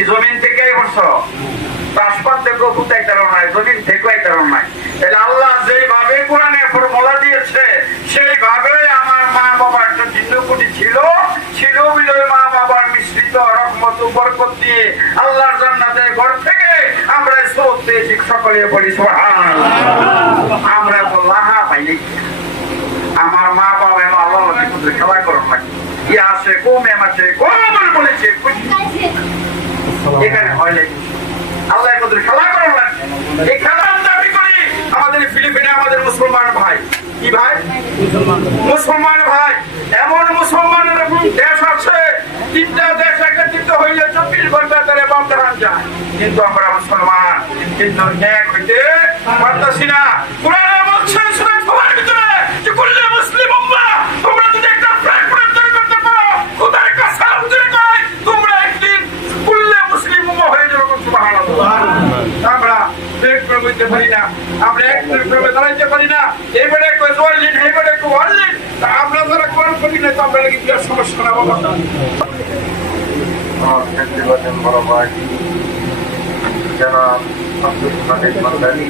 কি জমিন থেকেই করছো? আসমান থেকেও কোথায় কারণ নাই, জমিন থেকেও কারণ নাই। তাহলে আল্লাহ যেইভাবে কোরআনে ফর্মুলা দিয়েছে সেইভাবে আমার মা বাবা একটা জিন্নকুটি ছিল বিলয় মা বাবার মিশ্রিত রহমত বরকত দিয়ে আল্লাহর জান্নাতের ঘর থেকে আমরা সব পেয়েছি। সকলে বলি সুবহানাল্লাহ। আমরা তো লাহা পাইনি। আমার মা বাবা এলো আল্লাহ খেলা করার লাগে ইয়ে আসে কমে আছে কমল বলেছে এখানে হয় নাই। আল্লাহ খেলা করার লাগে এই খেলার দাবি করি। আমাদের ফিলিপিনে আমাদের মুসলমান ভাই, কি ভাই? মুসলমান ভাই। এমন মুসলমানের দেশ আছে 3টা দেশ একত্রিত হইলে 24 ঘন্টা ধরে বামদান যায়, কিন্তু আমরা মুসলমান কিন্তু এক হইতে পারতাছি না। কোরআনে বলছে সূরা ফাতিহার ভিতরে যে কুল্লু মুসলিম উম্মাহ, তোমরা যদি একটা প্রাণ তৈরি করতে পারো খোদার কসম করে কই তোমরা একদিন কুল্লু মুসলিম উম্মাহ হয়ে যাবে। সুবহানাল্লাহ। আমরা এক প্রবৃত্তি পারি না, আমরা এক প্রবৃত্তি দাঁড়াইতে পারি না। এবারে কই ওয়ালিন এবারে কই ওয়ালিন, আমরা যারা কোরআন পড়ি না তো আমরা কি সমস্যা না বাবা। বলেন বড় ভাই যারা আব্দুল মালিক মাদানী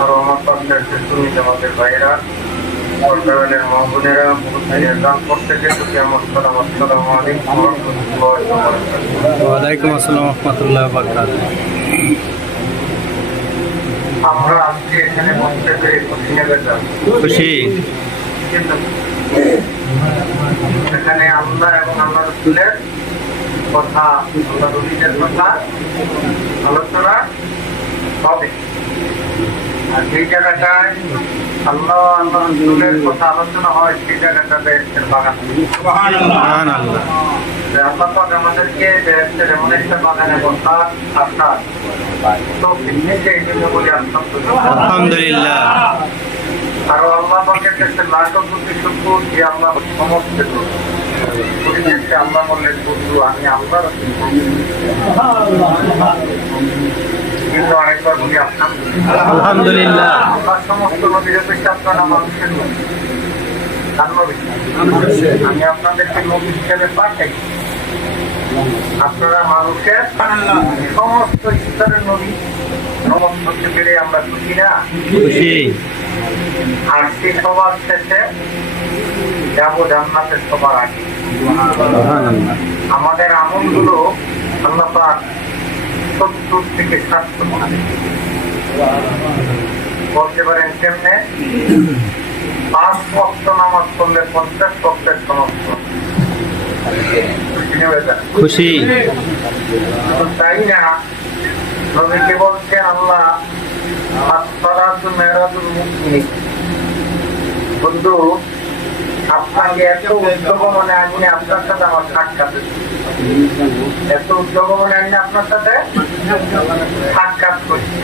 আর আমার পাশের সুন্নি জামাতের ভাইরা সরকারের মহাবোনেরা প্রত্যেকের প্রতি আমার সালাম। আসসালামু আলাইকুম ওয়া রাহমাতুল্লাহি ওয়া বারাকাতুহু। ওয়ালাইকুম আসসালাম ওয়া রাহমাতুল্লাহি ওয়া বারাকাতুহু। আমরা আজকে এখানে বসতে পেরে খুশি হয়েছি। খুশি। কিন্তু এখানে আল্লাহ এবং আল্লাহ রাসূলের কথা, আল্লাহ রসুলের কথা আলোচনা হবে। আর যেই জায়গাটায় আল্লাহ আল্লাহ রসুলের কথা আলোচনা হয় সেই জায়গাটা বেহেশতের বাগান। সুবহানাল্লাহ। আল্লাহ পাক আমাদেরকে বেহেশতের এমন একটা বাগানে বসার আশা তো নিচে এই জন্য বলি আলহামদুলিল্লাহ। আরো আল্লাহ পাকের কাছে লাখো কোটি শুকর যে আল্লাহ সমস্ত পরিবেশকে আল্লাহ বললেন বন্ধু আমি আল্লাহ রাসূল কিন্তু আরেকবার বলি আলহামদুলিল্লাহ। আল্লাহ সমস্ত নবীর অপেক্ষা আপনারা মানুষের নবী। আমি আপনাদেরকে নবী হিসেবে পাঠাই, আপনারা মানুষের সমস্ত স্তরের নবী। নমস্কার করতে পেরে আমরা খুশি না? খুশি। আর সেই সবার শেষে যাবো জান্নাতের সবার আগে। সুবহানাল্লাহ। আমাদের আমলগুলো আল্লাহ পাক 70 থেকে 70 বলতে পারেন কেমনে? 5 ওয়াক্ত নামাজ পড়লে 50 ওয়াক্তের সমস্ত খুশি। তাই না? নবীকে বলছে আল্লাহ আসসালাতু মিরাজুল মুমিন। বন্ধু আপনাকে এত উদ্যোগ মনে আনিয়ে আপনার সাথে আমার সাক্ষাৎ, এত উদ্যোগ মনে আনিয়ে আপনার সাথে সাক্ষাৎ করছি।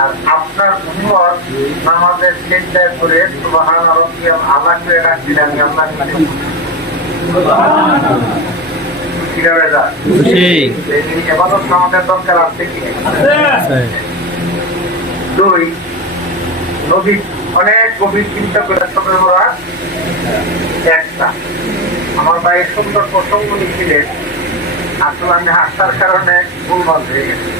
আর আপনার উম্মত নামাজের সিজদায় করে সুবহান রাব্বিয়াল আলা করে রাখছেন। আমি আপনার কাছে খুশি। এবাদত আমাদের দরকার আছে কি? 2 নবী অনেক গভীর চিন্তা করে সবে ওরা একটা আমার ভাই সুন্দর প্রসঙ্গ লিখছিলেন। আসলে আমি হাসার কারণে ভুলভাল হয়ে গেছে।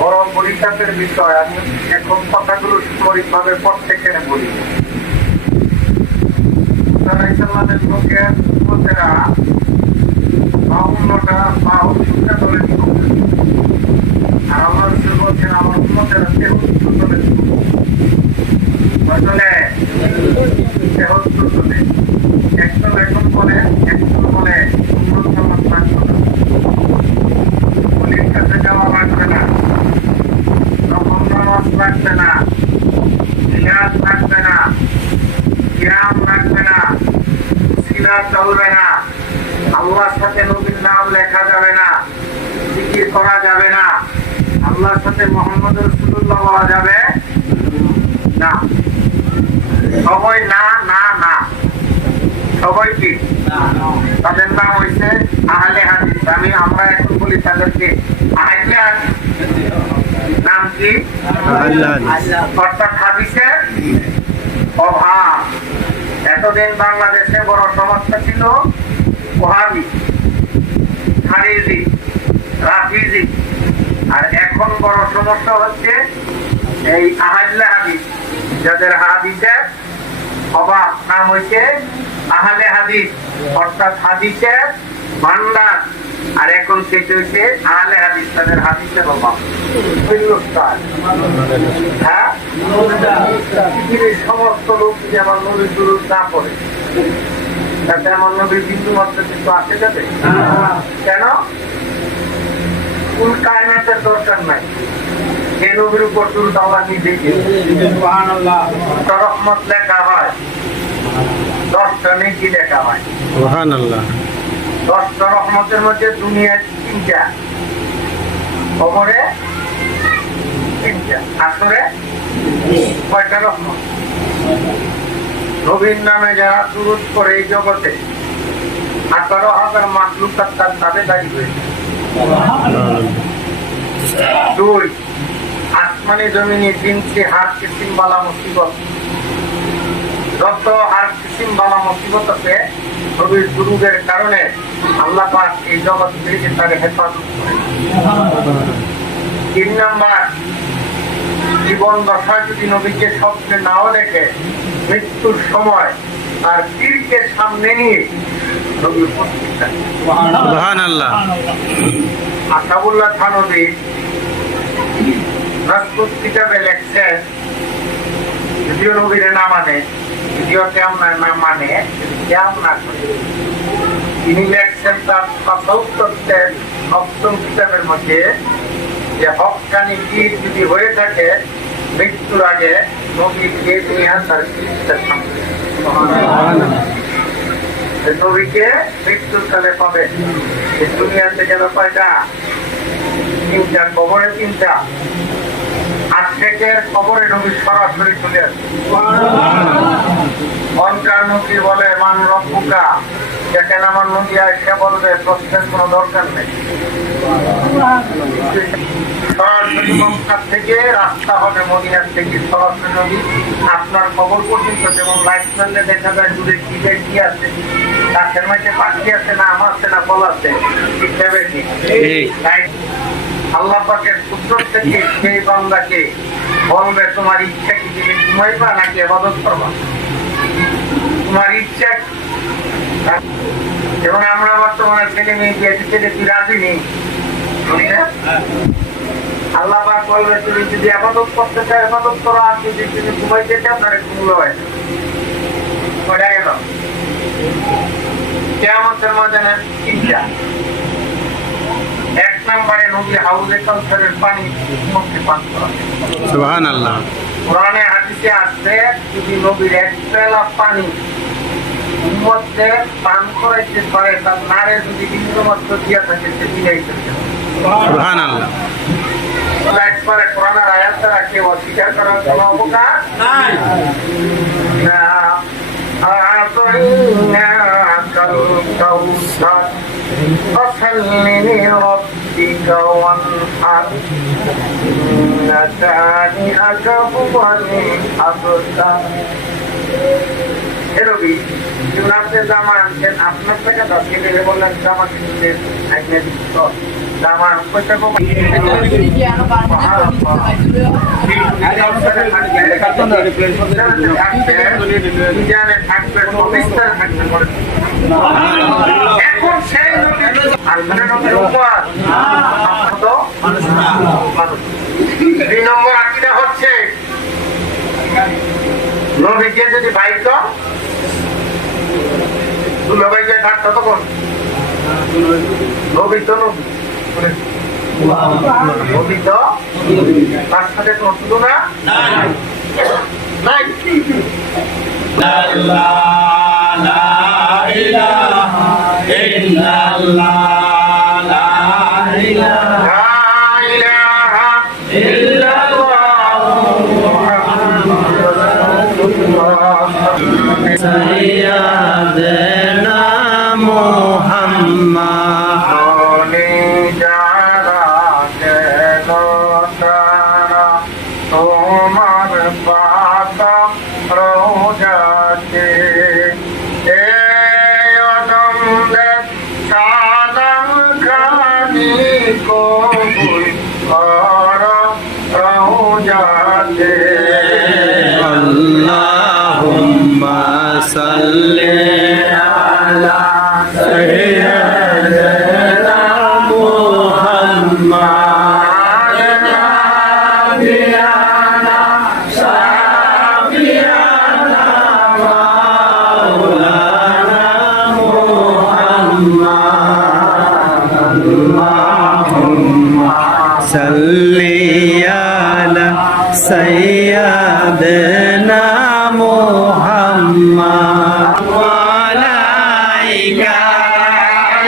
বড় পরিচাপের বিষয়। আমি এখন কথাগুলো সুন্দরিক ভাবে প্রত্যেকে বলি। লোকের লোকেরা 52টা 52টা দলে বিভক্ত। আর আমার বলছেন আমার উন্নতেরা 73 দলে বিভক্ত। আসলে 73 দলে একদল এখন বলে, একদল বলে উন্নত নামাজ লাগবে না, পুলিশ কাছে যাওয়া লাগবে না, তখন নামাজ লাগবে না, জিহাদ লাগবে না, কিয়াম লাগবে না, সিলা চলবে না, আল্লাহর সাথে নবীর নাম লেখা যাবে না, জিকির করা যাবে না, আল্লাহর সাথে মুহাম্মদ রাসূলুল্লাহ বলা যাবে না। সবাই না না না, সবাই কি তাদের নাম হয়েছে আহলে হাদিস। আমরা এখন বলি তাদেরকে আহলে হাদিস। নাম কি? অর্থাৎ হাদিসের অভাব। এতদিন বাংলাদেশে বড় সমস্যা ছিল ওয়াহাবি, খারিজি, এখন বড় সমস্যা হচ্ছে এই আহলে হাদিস, যাদের হাদিসের অভাব, নাম হইছে আহলে হাদিস, অর্থাৎ হাদিসের ভান্ডার। আর এখন সেটা হইছে আহলে হাদিস, তাদের হাদিসের অভাব। হ্যাঁ, পৃথিবীর সমস্ত লোক যদি আমার নবীর দুরূদ না পড়ে, তাতে আমার নবীর বিন্দু মাত্র কিন্তু আসে যাবে কেন? কোন কায়নাতের দরকার নাই, যে নবীর উপর দুরূদ আল্লাহ নিজেই রহমত লেখা হয়, 10টা নেকি লেখা হয়। সুবহানাল্লাহ। 10টা রহমতের মধ্যে দুনিয়ার 3টা, কবরে 3টা, আসরে কয়টা রহমত? নবীর নামে যারা দুরূদ করে এই জগতে 18,000 মাখলুকাত তার তাবেদারি হয়েছে। 2, আসমানি জমিনে জিনসি হার কিসিম বালা মুসিবত, যত হার কিসিম বালা মুসিবত আছে নবীর দুরূদের কারণে আল্লাহ পাক এই জগৎ থেকে তাকে হেফাজত করে। 3 নাম্বার, জীবন দশা যদি নবীকে স্বপ্নে নাও দেখে, মৃত্যুর সময় আর পীরকে সামনে নিয়ে নবী উপস্থিত থাকে। সুবহানাল্লাহ। আসাবুল্লাহ থানভী রাজপুত কিতাবে লেখছেন, যদিও নবীরে না মানে, যদিও কেমন না মানে, কেমন না করে, তিনি লেখছেন তার 7 কিতাবের মধ্যে যে হক্কানি পীর যদি হয়ে থাকে মৃত্যুর আগে নবীকে নিয়ে তার চিকিৎসার সামনে নবীকে মৃত্যুর কালে পাবে। দুনিয়াতে যেন কয়টা? 3টা, কবরে 3টা। আজকের কবরে নবী সরাসরি চলে আসে। অনকার নবী বলে মান রব্বুকা, দেখেন আমার নবী আয়সা বলবে প্রশ্নের কোনো দরকার নেই, সরাসরি মক্কা থেকে রাস্তা হবে মদিনার থেকে সরাসরি নবী আপনার খবর পর্যন্ত। যেমন লাইট জ্বললে দেখা যায় দূরে কি আছে, গাছের মাঝে পাখি আছে না আম আছে না ফল আছে, ঠিক ভেবে ঠিক। আল্লাহ পাকের কুদরত থেকে সেই বান্দাকে বলবে তোমার ইচ্ছা কি, তুমি ঘুমাইবা নাকি ইবাদত করবা? তোমার ইচ্ছা। যেমন আমরা বর্তমানে ছেলে মেয়ে বিয়ে দিতে তুই রাজি নেই, আল্লাহ পাক বলবে তুমি যদি ইবাদত করতে চাও ইবাদত করো, আর যদি তুমি ঘুমাইতে চাও তাহলে ঘুমলো হয়। কয়টা গেল? কিয়ামতের ময়দানে 3টা। 1 নম্বরে নবী হাউজে কাউসারের পানি উম্মতকে পান করাবে। সুবহানাল্লাহ। কোরআনে হাদিসে আছে যদি নবীর 1 পেয়ালা পানি উম্মতকে পান করাইতে পারে, তার নারে যদি বিন্দুমাত্র দিয়া থাকে সে বিদায় করতে হবে। সুবহানাল্লাহ। একবারে কোরআনের আয়াত দ্বারা কেউ অস্বীকার করার কোনো অবকাশ নাই। أعطيناك الكوثر فصل لربك وانحر إن شانئك هو الأبتر। এরবি যেমন আপনি জামা আনছেন, আপনার টাকা 10 কেজি বললেন জামা কিনছেন, জামার পয়সা কম এখন সেই নবীর উপর 2 নম্বর আকিদা হচ্ছে নবীকে যদি বাইক দুলো বাইকে থাকতো তখন নবী তো নবী তো তার সাথে কোনো তুলনা নাই। সাইয়্যিদানা মুহাম্মদ তোমার পাতা রোজাতে সালাম খানি কবুল salli ala sayyidina Muhammad wa alaika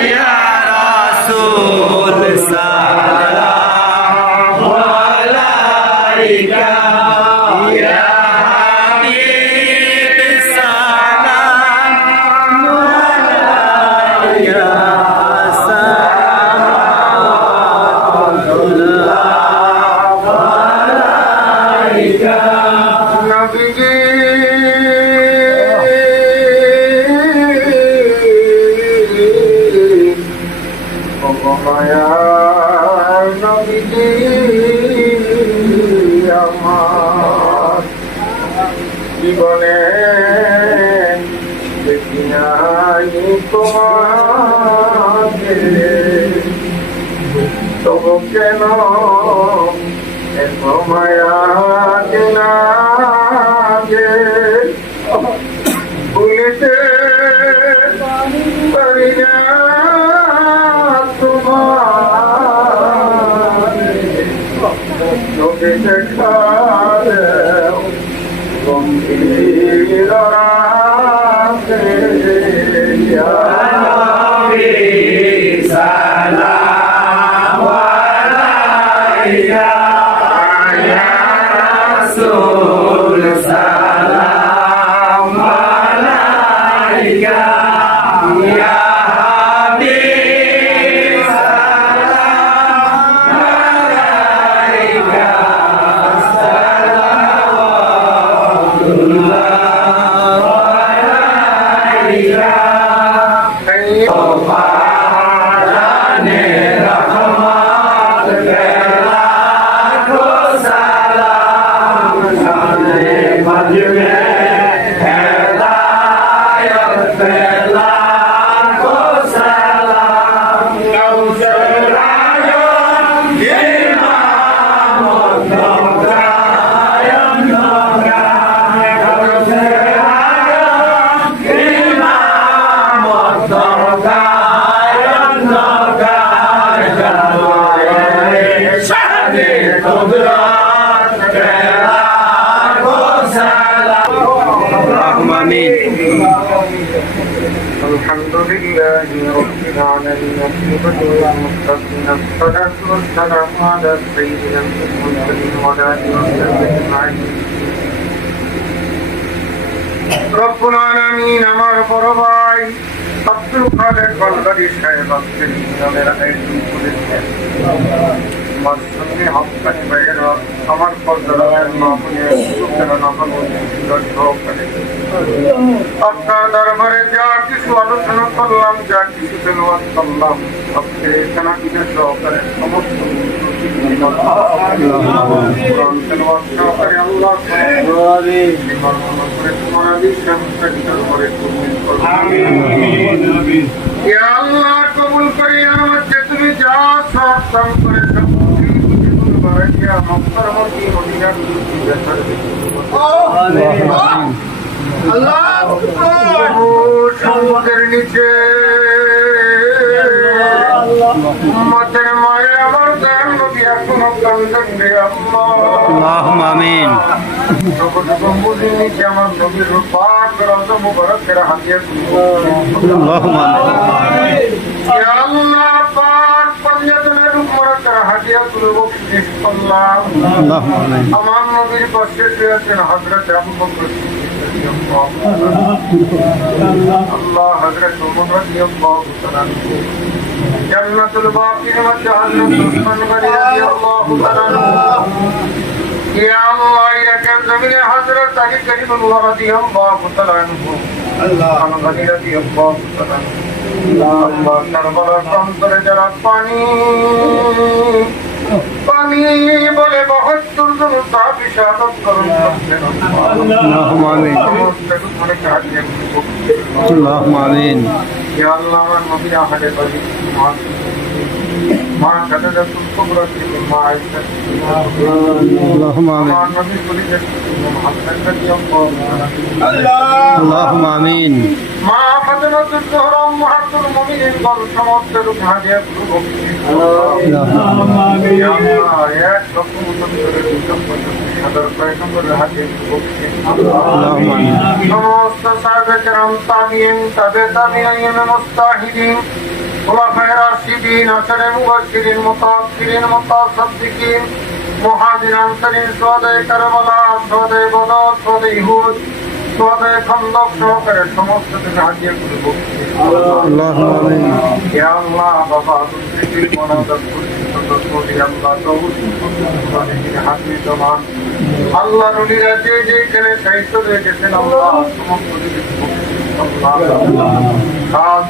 ya Rasul salam wa alaika ya Habib salam wa alaika নবীজি ও মায়ার নবীজি আমার জীবনে দেখি নাই তোমাকে তবু কেন এত মায়া কেনা যে ভুলিতে পারি না তোমার চোখে দেখা দেও গম্ভীর রাতে সালাম আলাইকা ইয়া রাসূল সালাম আলাইকা ইয়া হাবিব সালাম আলাইকা সালাওয়াতুল্লাহ আলাইকা পারানে রহমত কেলা को सलाम सामने मजमे हिदायत पेला को सलाम नौशरायो इमाम कायम नौशरायो इमाम कायम शादी कुदरत केला को सलाम Allahumma amin. الحمد لله رب العالمين والمتقين الصلاة والسلام على سيدنا المرسلين وعلى آله وصحبه أجمعين رب العالمين আমার বড় ভাই আব্দুল খালেক বাংলাদেশ সাহেব আজকের ইসলামের আয়োজন করেছেন আমার সঙ্গে হকানি ভাইয়েরা আমার পর্দার মাহফিলের সুখেরা নামাজ সহকারে আপনার দরবারে যা কিছু আলোচনা করলাম যা কিছু তেলাওয়াত করলাম আজকে এখানে বিশেষ সহকারে সমস্ত কোরআন তেলাওয়াত সহকারে আল্লাহ করে তোমার বিশ্বাস করে ইয়া আল্লাহ কবুল করে আমাকে তুমি যা সব কাম করে সব বারাকিয়া মক্কারমতি মদিনার আল্লাহ সমুদ্রের নিচে উম্মতের মায়ে আমার দয়াল নবী এখনো কান্দেন রে আল্লাহ Allahumma amin. সমুদ্রের নিচে আমার নবীর পাক রওজা মুবারকের হাতিয়া Allahumma amin. ইয়া আল্লাহ পাক পঞ্জাতনের মুবারকের হাতিয়া তুলে বকশিশ করলাম Allahumma amin. আমার নবীর পাশে আছেন হযরত আবু বকর আল্লাহ হযরত ওমর রাদিয়াল্লাহু তাআলা জান্নাতুল বাকির মধ্যে হযরত উসমান গনি রাদিয়াল্লাহু তাআলা ইয়া আল্লাহ ইয়া কাযমিনে হযরত আলী কারিমুল্লাহ রাদিয়াল্লাহু তাআলা আল্লাহ গনি রাদিয়াল্লাহু তাআলা আল্লাহ কারবালার প্রান্তরে যারা পানি বলে বহুত দুর্গম সাহাবী শাহাদাত করুন Allahumma amin. Allahumma amin. ইয়া আল্লাহ আমার নবী আহলে বাড়ি মা শাহাদাতুল কুবরা থেকে মা আয়েশা اللهم آمين আমার নবী কলিজার মুহাম্মদ সাল্লাল্লাহু اللهم آمين মা ফাতেমাতুল জোহরা উম্মাহাতুল মুমিনিন গণ সমস্ত রূপ হাজিয়া প্রভু اللهم آمين ইয়া আল্লাহ এক লক্ষ মুসলমানের সম্পদ হাজার পয়গম্বর হাজিয়া প্রভু اللهم آمين সমস্ত সাহাবে কেরাম তাবিঈন তাবিঈন মুস্তাহিদিন খোলাফায়ে রাশিদিন আশরে মুবাশশিরিন মুতাআক্কিরিন মুতাসাদ্দিকিন মুহাজিরিন আনসারিন শুহাদায়ে কারবালা শুহাদায়ে বদর শুহাদায়ে উহুদ শুহাদায়ে খন্দক সহকারে সমস্ত থেকে হাজিয়া করে বলছি اللهم آمين ইয়া আল্লাহ বাবা তুমি মনাজাত করি আল্লাহ তৌফিক করতে হাজির জমান আল্লাহ নবীরা যে যেখানে সাহিত্য রেখেছেন আল্লাহ সমস্ত কিছু আল্লাহ খাস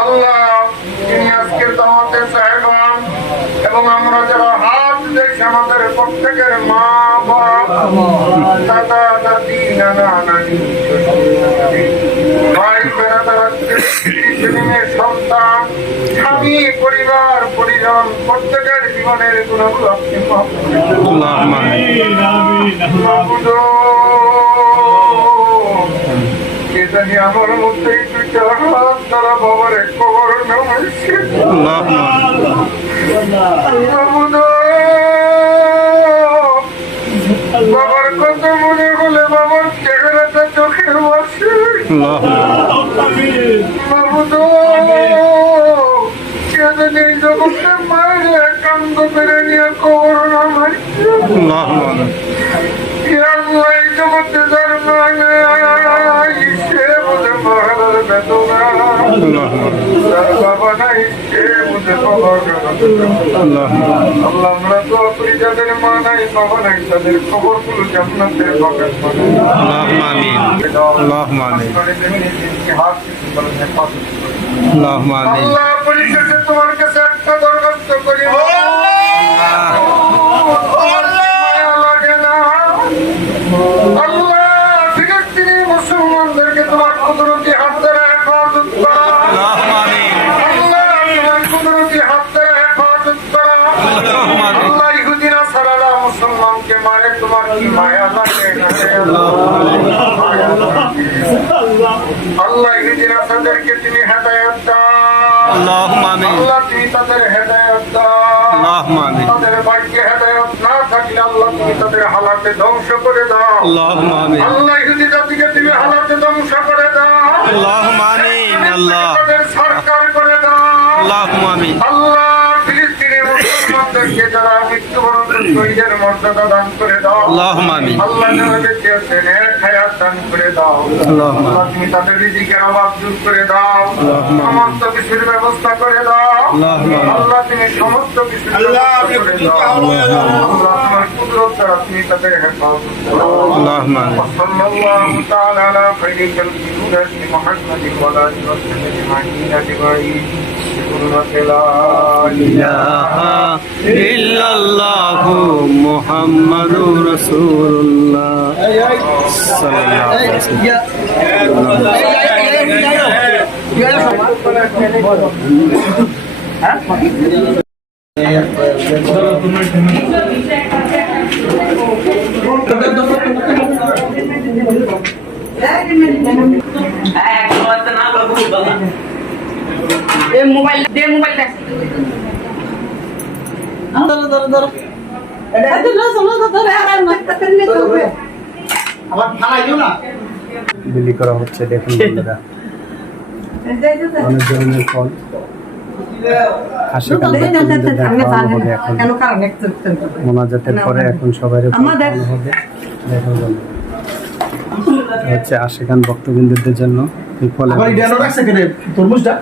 আল্লাহ তিনি আজকের দাওয়াতে সাহেবান এবং আমরা যারা হাত দেখছি আমাদের প্রত্যেকের মা বাপ দাদা দাদি নানা নানি ভাই বেড়াদার ছেলেমেয়ের সন্তান স্বামী পরিবার পরিজন প্রত্যেকের জীবনের গুণগুলো আপনি মাফ করে দিন। اللهم آمين মাবুদো, কে জানি আমার মধ্যে দুইটা হাত দ্বারা বাবার এক কবর নামাইছে اللهم آمين মাবুদো, বাবার কথা মনে হলে বাবার চেহারাটা চোখের বসে اللهم آمين মাবুদো, কে জানি এই জগতে মায়ের একান্ত করে নিয়ে কবর নামাইছে اللهم آمين আল্লাহ এই জগতে যার মা নাই সে বুঝে মহারার বেদনা اللهم آمين যার বাবা নাই সে বুঝে বাবার বেদনা اللهم آمين আল্লাহ আমরা দোয়া করি যাদের মা নাই বাবা নাই তাদের খবরগুলো জান্নাতের বাগান বানায় اللهم آمين اللهم آمين اللهم آمين আল্লাহ পরিশেষে তোমার কাছে একটা দরখাস্ত করি মায়া লাগে না আল্লাহ ফিলিস্তিনি মুসলমানদেরকে তোমার কুদরতি হাত দ্বারা হেফাজত করা اللهم آمين আল্লাহ তোমার কুদরতি হাত দ্বারা হেফাজত করা اللهم آمين আল্লাহ ইহুদিরা সারারা মুসলমানকে মারে তোমার কি মায়া লাগে না রে আল্লাহ আল্লাহ ইহুদিরা তাদেরকে তুমি হেদায়েত দাও اللهم آمين আল্লাহ তুমি তাদের হেদায়েত দাও اللهم آمين তাদের ভাগ্যে হেদায়েত না থাকলে আল্লাহ তুমি তাদের হালাতে ধ্বংস করে দাও اللهم آمين আল্লাহ ইহুদি জাতিকে তুমি হালাতে ধ্বংস করে দাও اللهم آمين الله তাদের সরকার করে দাও اللهم آمين আল্লাহ ফিলিস্তিনি মুসলমানদেরকে যারা মৃত্যুবরণ করে শহীদের মর্যাদা দান করে দাও اللهم آمين আল্লাহ যারা বেঁচে আছেন এক হায়াত দান করে দাও اللهم আল্লাহ آمين তুমি তাদের রিজিকের অভাব দূর করে দাও আল্লাহুম্মা আমিন। সমস্ত কিছুর ব্যবস্থা করে দাও আল্লাহুম্মা আমিন। আল্লাহ তুমি সমস্ত কিছুর ব্যবস্থা করে দাও আল্লাহ তোমার কুদরত দ্বারা তুমি তাদের হেফাজত করো اللهم آمين وصلى الله تعالى على خير خلق محمد وعلى اله وصحبه اجمعين بحرمة لا إله إلا الله محمد رسول الله صلى الله عليه وسلم মোবাইল দে মোবাইলটা বিলি করা হচ্ছে দেখুন বন্ধুরা অনেক ধরনের ফল হাসি কান্না খাওয়ানো হবে এখন মোনাজাতের পরে এখন সবাই আমাদের- হবে দেখুন বন্ধুরা। হচ্ছে আশিকান ভক্তবৃন্দদের জন্য এই ফল তরমুজটা